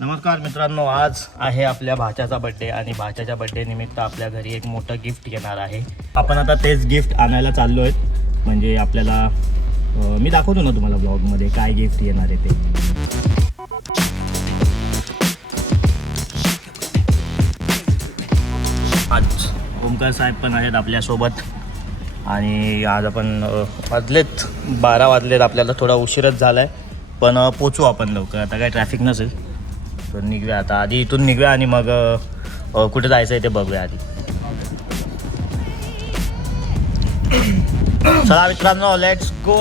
नमस्कार मित्रांनो, आज आहे आपल्या भाच्याचा बड्डे आणि भाच्याच्या बड्डे निमित्त आपल्या घरी एक मोठं गिफ्ट येणार आहे. आपण आता तेच गिफ्ट आणायला चाललो आहे. म्हणजे आपल्याला मी दाखवतो ना तुम्हाला ब्लॉगमध्ये काय गिफ्ट येणार आहे ते. आज ओमकार साहेब पण आहेत आपल्यासोबत आणि आज आपण वाजलेत 12 वाजलेत. आपल्याला थोडा उशीरच झाला आहे पण पोचू आपण लवकर. आता काय ट्रॅफिक नसेल तर निघूया. आता आधी इथून निघूया आणि मग कुठे जायचं आहे ते बघूया आधी. चला मित्रांनो, लेट्स गो.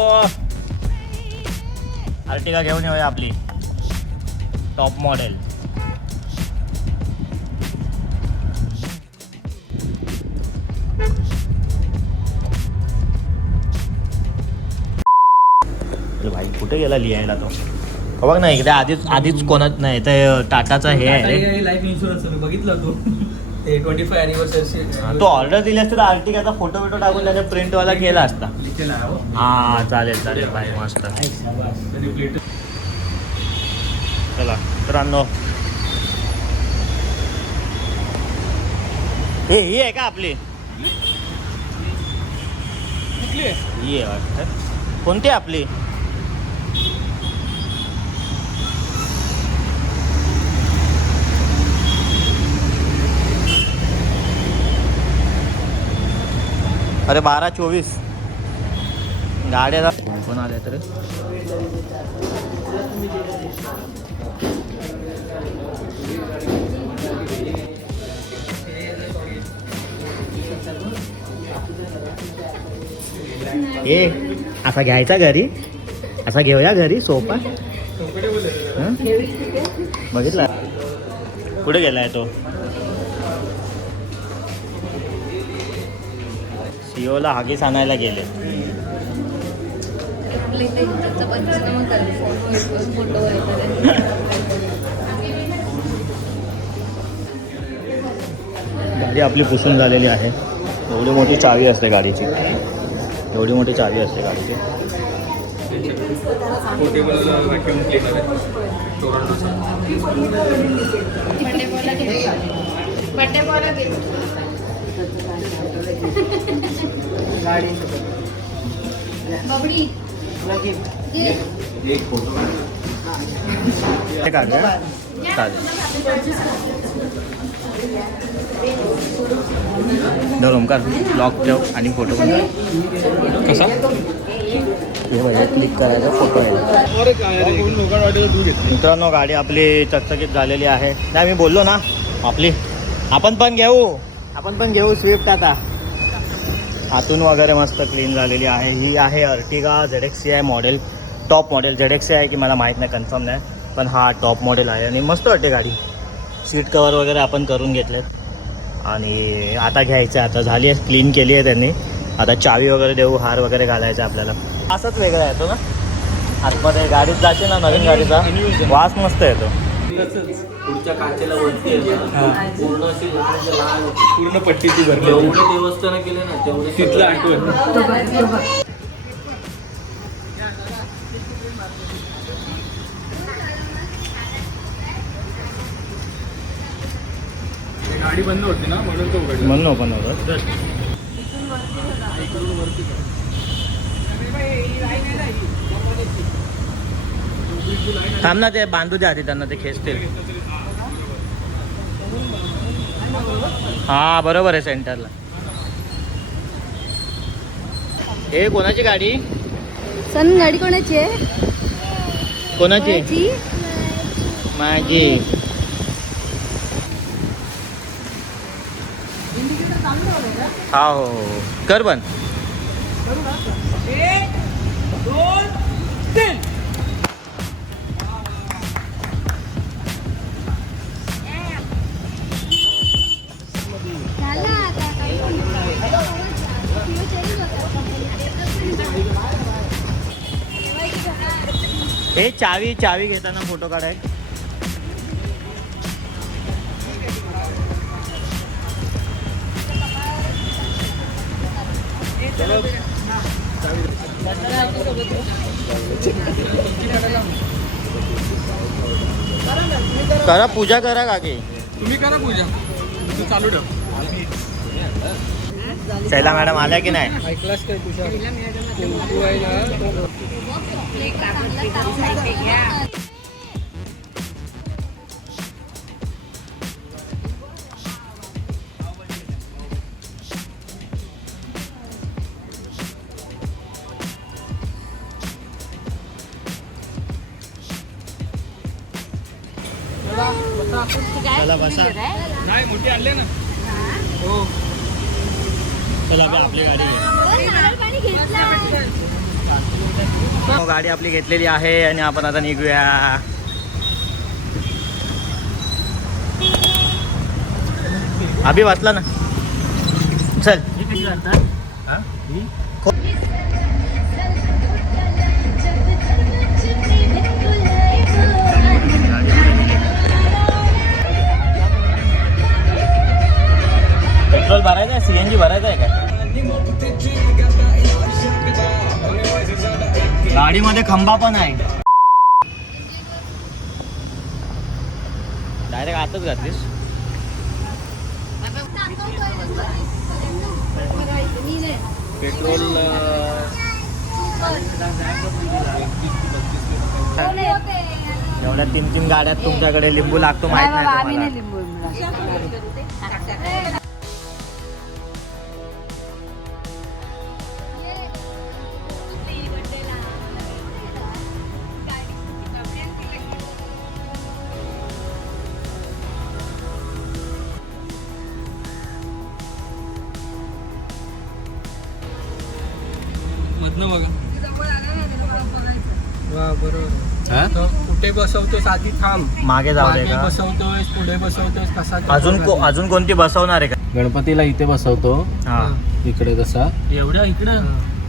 आर्टिगा घेऊन येऊया आपली टॉप मॉडेल. भाई कुठे गेला लिहायला तो? बघ ना एकदा आधीच कोणाच नाही ते टाटाचा हे आहे लाईफ इन्शुरन्स. मी बघितलं तो 25 अॅनिव्हर्सरी. तो ऑर्डर दिली असते तर आर्टिकाचा फोटो बिटो टाकून त्याने प्रिंटवाला केला असता. हा चालेल भाई मस्त. चला मित्रांनो, ही आहे का आपली? ही आहे वाटतं. कोणती आहे आपली? अरे 12-24 गाड्या कोण आल्या तर. ए असा घ्यायचा घरी, असा घेऊया घरी सोफा. बघितला कुठे गेलाय तो? सीओला हागीस आणायला गेले. गाडी आपली पुसून झालेली आहे. एवढी मोठी चावी असते गाडीची, एवढी मोठी चावी असते गाडीची. ओमकार ब्लॉक ठेव आणि फोटो पण कसा हे बघा, क्लिक करायचा फोटो आहे. मित्रांनो, गाडी आपली चकचकीत झालेली आहे. नाही मी बोललो ना आपली आपण पण घेऊ स्विफ्ट. आता आतून वगैरे मस्त क्लीन झालेली आहे. ही आहे Ertiga ZXi model, top model. ZXi आहे की मला माहीत नाही, कन्फर्म नाही, पण हा टॉप मॉडेल आहे आणि मस्त वाटते गाडी. सीट कवर वगैरे आपण करून घेतलेत आणि आता घ्यायचं. आता झाली आहे, क्लीन केली आहे त्यांनी. आता चावी वगैरे देऊ, हार वगैरे घालायचं आपल्याला. असंच वेगळा येतो ना आतमध्ये. गाडीत जायचे ना नवीन गाडीचा वास मस्त येतो. पुढच्या काचेला वरती पूर्ण पट्टीची भरली. एवढे देवस्थान केले ना तेवढे तिथलं आठवण. गाडी बंद होती ना म्हणून तो म्हणून ओपन होतं. थांब ना, ते बांधू द्या आधी त्यांना, ते खेचतील. हा बरोबर आहे सेंटरला. हे कोणाची गाडी? सन गाडी कोणाची आहे? कोणाची? माझी. हा हो कर बंद. 1, 2, 3. हे चावी घेताना फोटो काढाय. चलो करा पूजा करा काकी. तुम्ही करा पूजा, तू चालू ठेव. शैला मॅडम आल्या की नाही? ऐकलास काय तुझ्या तू आहे ना. चला बसा. नाही मोठी आणले ना. हो चला आपली गाडी गाडी आपली घेतलेली आहे आणि आपण आता निघूया. अभि वाचला ना. चल पेट्रोल भरायचं आहे, CNG भरायचं आहे का? गाडीमध्ये खंबा पण आहे. डायरेक्ट आतच घातलीस. पेट्रोल एवढ्या 3 गाड्यात तुमच्याकडे लिंबू लागतो माहित नाही तुम्हाला. मधनं बघा. वा बरोबर. तो कुठे बसवतोस आधी थांब. मागे जाऊ दे मागे का? बसवतोय, पुढे बसवतोय, कसा अजून कोणती बसवणार आहे का? गणपतीला इथे बसवतो, हा इकडे तसा एवढ्या इकडं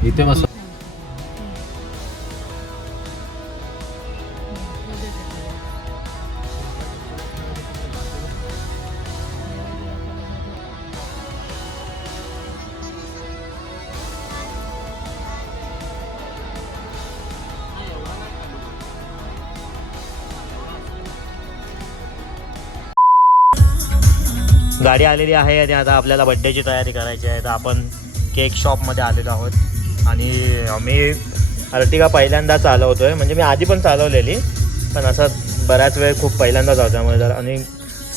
इथे बसव. गाडी आलेली आहे आणि आता आपल्याला बड्डेची तयारी करायची आहे. तर आपण केक शॉपमध्ये आलेलो आहोत आणि मी अर्टिगा पहिल्यांदा चालवतो आहे. म्हणजे मी आधी पण चालवलेली, पण असं बऱ्याच वेळ खूप पहिल्यांदा जातो त्यामुळे जरा. आणि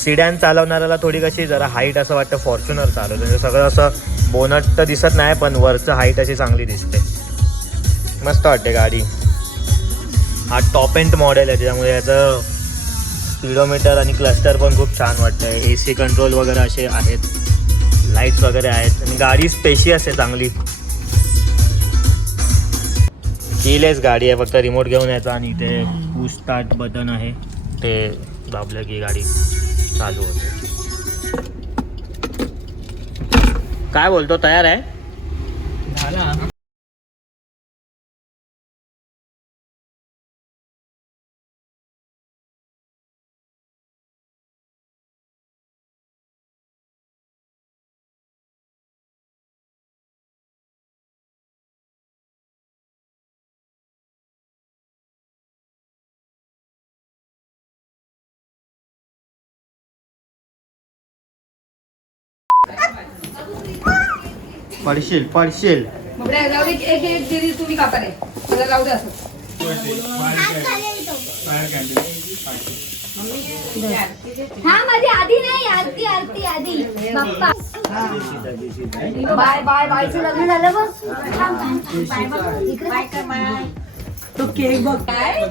सिडॅन चालवणाऱ्याला थोडी कशी जरा हाईट असं वाटतं फॉर्च्युनर चालवतो. म्हणजे सगळं असं बोनट तर दिसत नाही, पण वरचं हाईट अशी चांगली दिसते. मस्त वाटते गाडी. हा टॉप एंड मॉडेल आहे, त्यामुळे याचं स्पीडोमीटर आणि क्लस्टर पण खूप छान वाटतं आहे. AC कंट्रोल वगैरे असे आहेत, लाईट्स वगैरे आहेत आणि गाडी स्पेशियस आहे चांगली. कीलेस गाडी आहे, फक्त रिमोट घेऊन यायचा आणि इथे पुश स्टार्ट बटन आहे, ते दाबलं की गाडी चालू होते. काय बोलतो, तयार आहे? झाला. पडशील पडशील. तुम्ही कापा रे, मला लावू दे असं. हा माझी आधी नाही, आरती आरती आधी बाप्पा. बाय बाय बायचं लग्न झालं बघ. तो केक बघ. काय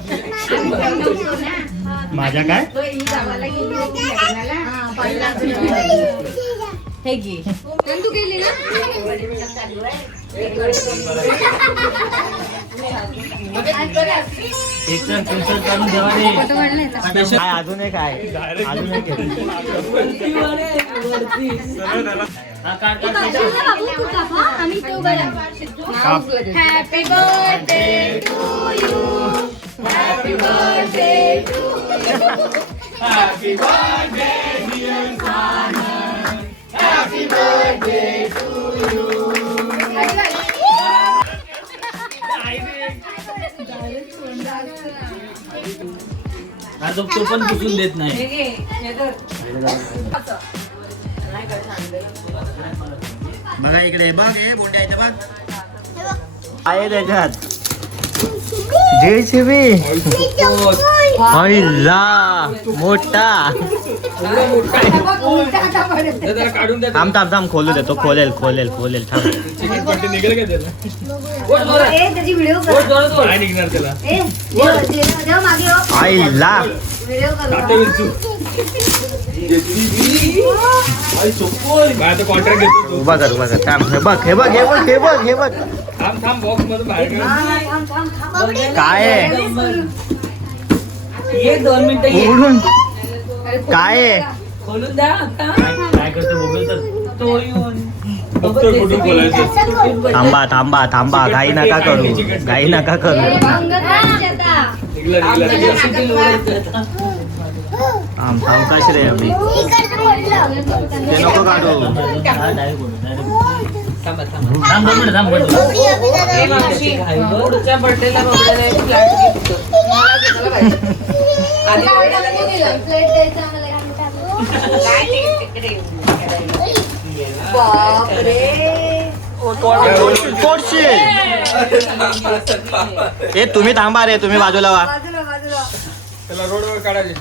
माझ्या काय हे घे. तू गेली ना. काय अजून एक आहे, अजून एक happy birthday to you. Happy birthday to you. Happy birthday dear Sanan. Happy birthday to you. तो पण पुसून देत नाही. बघा इकडे बघ हे बोंड्या इथे बघ आहे त्याच्यात JCB आईला मोठा थांब थांब थांब खोलू देतो खोलेल खोलेल खोलेल थांब त्याची व्हिडिओ कर मागे आईला व्हिडिओ कर कॉन्ट्रॅक्ट घेतो. उभा कर थांब हे बघ हे बघ हे बघ हे बघ हे बघ थांब बॉक्स मधून बाहेर काढ. काय आहे ये 2 मिनिटं ये. उघडून काय आहे खोलून द्या आता. काय करतो बघू तर तो येऊन बघतो कुठून बोलायचं. थांबा थांबा थांबा घाई नका करू घाई नका करू सावकाश रे आम्ही ते नको काढू पुढच्या बर्थडेला हे तुम्ही थांबा रे तुम्ही बाजूला वा त्याला रोडवर काढायचे.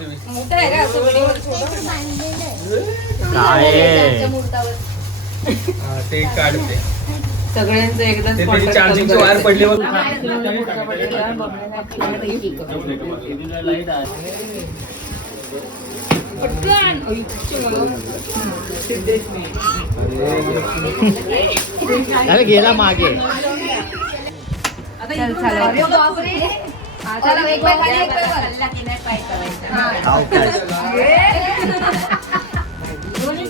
काय आहे? ते काढते. सगळ्यांचं एकदा चार्जिंगची वायर पडल्यावर अरे गेला मागे दोन्ही